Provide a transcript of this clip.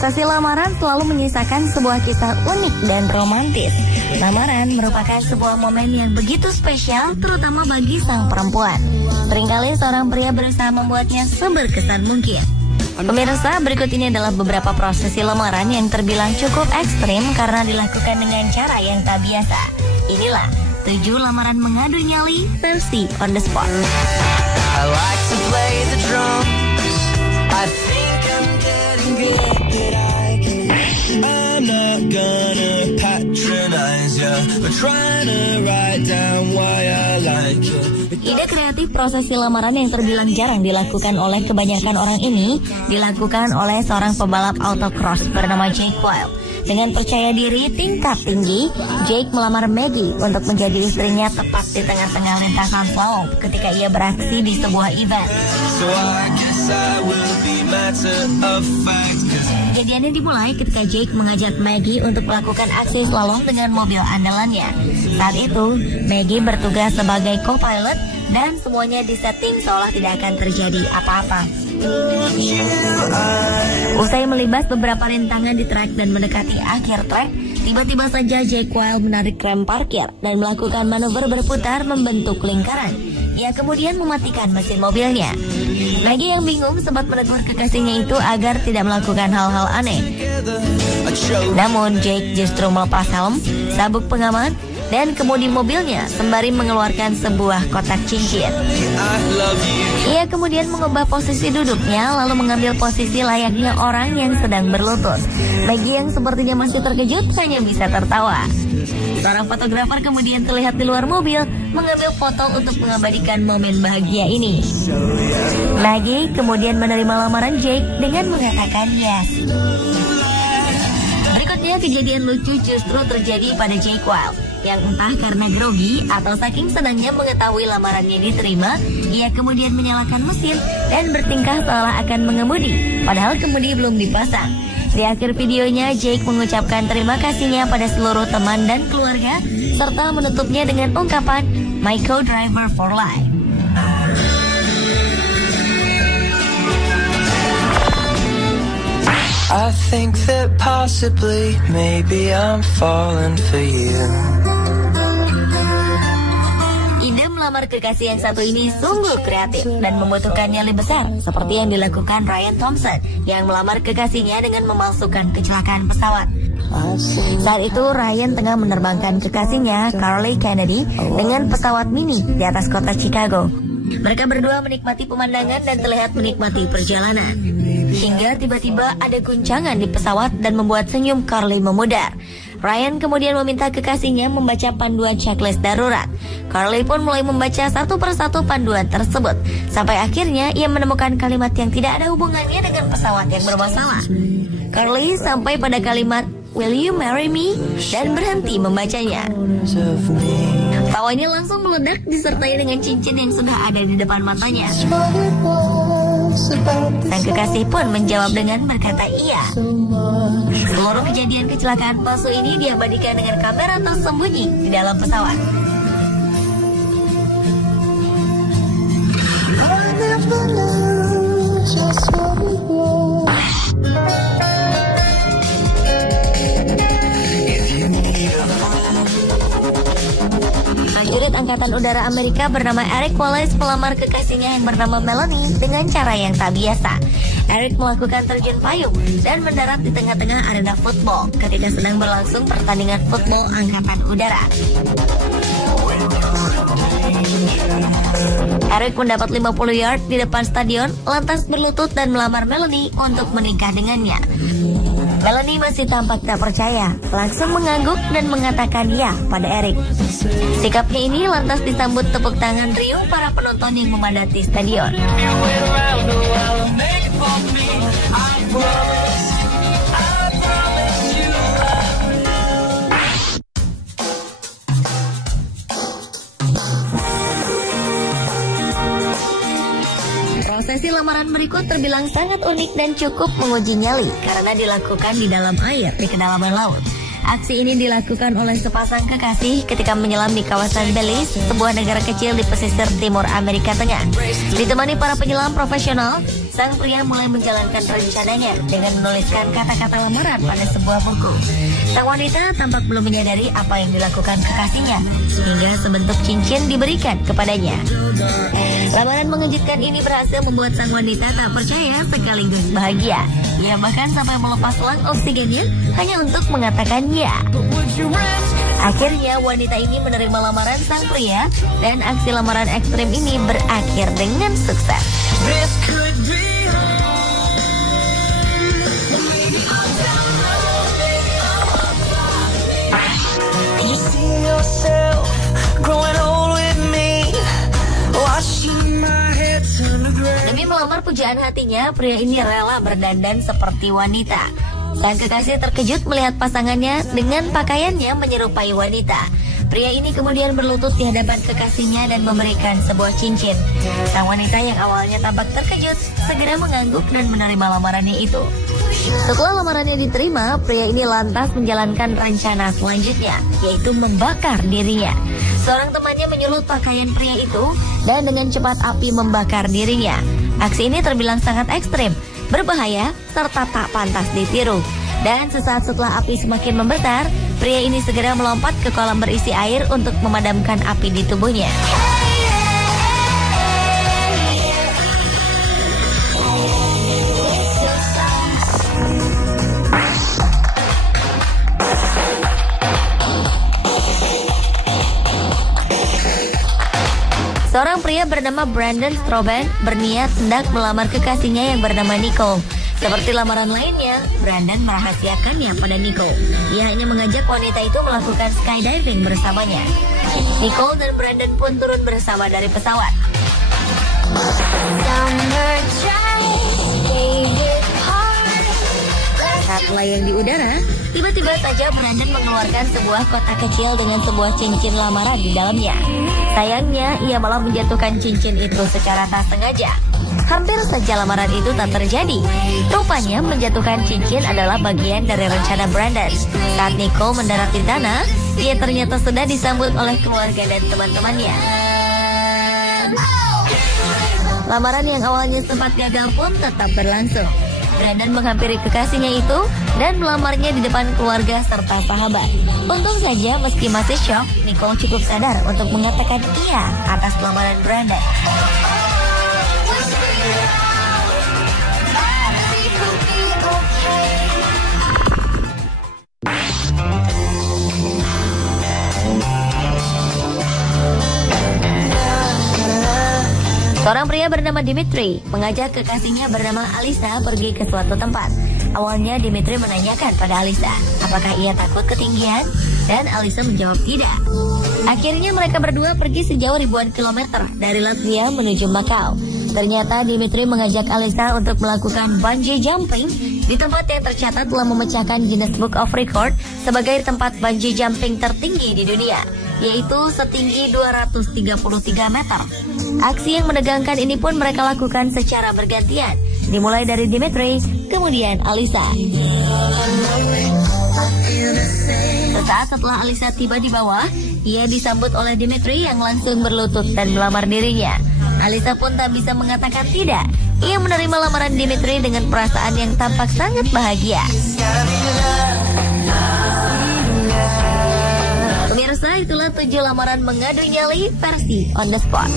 Prosesi lamaran selalu menyisakan sebuah kisah unik dan romantis. Lamaran merupakan sebuah momen yang begitu spesial, terutama bagi sang perempuan. Seringkali seorang pria berusaha membuatnya seberkesan mungkin. Pemirsa, berikut ini adalah beberapa prosesi lamaran yang terbilang cukup ekstrim karena dilakukan dengan cara yang tak biasa. Inilah 7 lamaran mengadu nyali versi on the spot. I like to play the drums. I think I'm getting good, but I'm not gonna patronize ya, but trying to write down why I like it. Ide kreatif prosesi lamaran yang terbilang jarang dilakukan oleh kebanyakan orang ini dilakukan oleh seorang pebalap autocross bernama Jake Wilde. Dengan percaya diri tingkat tinggi, Jake melamar Maggie untuk menjadi istrinya tepat di tengah-tengah lintasan slalom ketika ia beraksi di sebuah event. Kejadiannya dimulai ketika Jake mengajak Maggie untuk melakukan aksi slalom dengan mobil andalannya. Saat itu, Maggie bertugas sebagai co-pilot dan semuanya disetting seolah tidak akan terjadi apa-apa. Usai melibas beberapa rintangan di trek dan mendekati akhir trek, tiba-tiba saja Jake Wilde menarik rem parkir dan melakukan manuver berputar membentuk lingkaran. Ia kemudian mematikan mesin mobilnya. Maggie yang bingung sempat menegur kekasihnya itu agar tidak melakukan hal-hal aneh. Namun Jake justru melepas helm, sabuk pengaman, dan kemudi mobilnya sembari mengeluarkan sebuah kotak cincin. Ia kemudian mengubah posisi duduknya lalu mengambil posisi layaknya orang yang sedang berlutut. Maggie yang sepertinya masih terkejut hanya bisa tertawa. Seorang fotografer kemudian terlihat di luar mobil mengambil foto untuk mengabadikan momen bahagia ini. Maggie kemudian menerima lamaran Jake dengan mengatakan yes. Berikutnya kejadian lucu justru terjadi pada Jake Wilde, yang entah karena grogi atau saking senangnya mengetahui lamarannya diterima, ia kemudian menyalakan mesin dan bertingkah seolah akan mengemudi, padahal kemudi belum dipasang. Di akhir videonya, Jake mengucapkan terima kasihnya pada seluruh teman dan keluarga, serta menutupnya dengan ungkapan, "My co-driver for life." I think that possibly, maybe I'm falling for you. Ide melamar kekasih yang satu ini sungguh kreatif dan membutuhkan nyali besar, seperti yang dilakukan Ryan Thompson yang melamar kekasihnya dengan memalsukan kecelakaan pesawat. Saat itu Ryan tengah menerbangkan kekasihnya, Carly Kennedy, dengan pesawat mini di atas kota Chicago. Mereka berdua menikmati pemandangan dan terlihat menikmati perjalanan. Hingga tiba-tiba ada guncangan di pesawat dan membuat senyum Carly memudar. Ryan kemudian meminta kekasihnya membaca panduan checklist darurat. Carly pun mulai membaca satu persatu panduan tersebut. Sampai akhirnya ia menemukan kalimat yang tidak ada hubungannya dengan pesawat yang bermasalah. Carly sampai pada kalimat "Will you marry me?" dan berhenti membacanya. Tawanya langsung meledak disertai dengan cincin yang sudah ada di depan matanya. Sang kekasih pun menjawab dengan berkata iya. Seluruh kejadian kecelakaan palsu ini diabadikan dengan kamera tersembunyi di dalam pesawat. Prajurit Angkatan Udara Amerika bernama Eric Wallace melamar kekasihnya yang bernama Melanie dengan cara yang tak biasa. Eric melakukan terjun payung dan mendarat di tengah-tengah arena football ketika sedang berlangsung pertandingan football Angkatan Udara. Eric mendapat 50 yard di depan stadion, lantas berlutut dan melamar Melanie untuk menikah dengannya. Melanie masih tampak tak percaya, langsung mengangguk dan mengatakan ya pada Eric. Sikapnya ini lantas disambut tepuk tangan riuh para penonton yang memadati stadion. Prosesi lamaran berikut terbilang sangat unik dan cukup menguji nyali karena dilakukan di dalam air di kedalaman laut. Aksi ini dilakukan oleh sepasang kekasih ketika menyelam di kawasan Belize, sebuah negara kecil di pesisir timur Amerika Tengah. Ditemani para penyelam profesional, sang pria mulai menjalankan rencananya dengan menuliskan kata-kata lamaran pada sebuah buku. Sang wanita tampak belum menyadari apa yang dilakukan kekasihnya, hingga sebentuk cincin diberikan kepadanya. Lamaran mengejutkan ini berhasil membuat sang wanita tak percaya sekaligus bahagia. Ia bahkan sampai melepas selang oksigennya hanya untuk mengatakan ya. Akhirnya wanita ini menerima lamaran sang pria dan aksi lamaran ekstrim ini berakhir dengan sukses. Demi melamar pujaan hatinya, pria ini rela berdandan seperti wanita. Sang kekasih terkejut melihat pasangannya dengan pakaiannya menyerupai wanita. Pria ini kemudian berlutut di hadapan kekasihnya dan memberikan sebuah cincin. Sang wanita yang awalnya tampak terkejut segera mengangguk dan menerima lamarannya itu. Setelah lamarannya diterima, pria ini lantas menjalankan rencana selanjutnya, yaitu membakar dirinya. Seorang temannya menyulut pakaian pria itu dan dengan cepat api membakar dirinya. Aksi ini terbilang sangat ekstrim, berbahaya, serta tak pantas ditiru. Dan sesaat setelah api semakin membesar, pria ini segera melompat ke kolam berisi air untuk memadamkan api di tubuhnya. Seorang pria bernama Brandon Stroban berniat hendak melamar kekasihnya yang bernama Nicole. Seperti lamaran lainnya, Brandon merahasiakannya pada Nicole. Ia hanya mengajak wanita itu melakukan skydiving bersamanya. Nicole dan Brandon pun turun bersama dari pesawat. Saat melayang di udara, tiba-tiba saja Brandon mengeluarkan sebuah kotak kecil dengan sebuah cincin lamaran di dalamnya. Sayangnya, ia malah menjatuhkan cincin itu secara tak sengaja. Hampir saja lamaran itu tak terjadi. Rupanya menjatuhkan cincin adalah bagian dari rencana Brandon. Saat Nicole mendarat di tanah, ia ternyata sudah disambut oleh keluarga dan teman-temannya. Lamaran yang awalnya sempat gagal pun tetap berlangsung. Brandon menghampiri kekasihnya itu dan melamarnya di depan keluarga serta sahabat. Untung saja meski masih shock, Nicole cukup sadar untuk mengatakan iya atas lamaran Brandon. Seorang pria bernama Dimitri mengajak kekasihnya bernama Alisa pergi ke suatu tempat. Awalnya Dimitri menanyakan pada Alisa, apakah ia takut ketinggian? Dan Alisa menjawab tidak. Akhirnya mereka berdua pergi sejauh ribuan kilometer dari Latvia menuju Macau. Ternyata Dimitri mengajak Alisa untuk melakukan bungee jumping di tempat yang tercatat telah memecahkan Guinness Book of Record sebagai tempat bungee jumping tertinggi di dunia, yaitu setinggi 233 meter. Aksi yang menegangkan ini pun mereka lakukan secara bergantian, dimulai dari Dimitri, kemudian Alisa. Sesaat setelah Alisa tiba di bawah, ia disambut oleh Dimitri yang langsung berlutut dan melamar dirinya. Alisa pun tak bisa mengatakan tidak. Ia menerima lamaran Dimitri dengan perasaan yang tampak sangat bahagia. Pemirsa, itulah 7 lamaran mengadu nyali versi on the spot.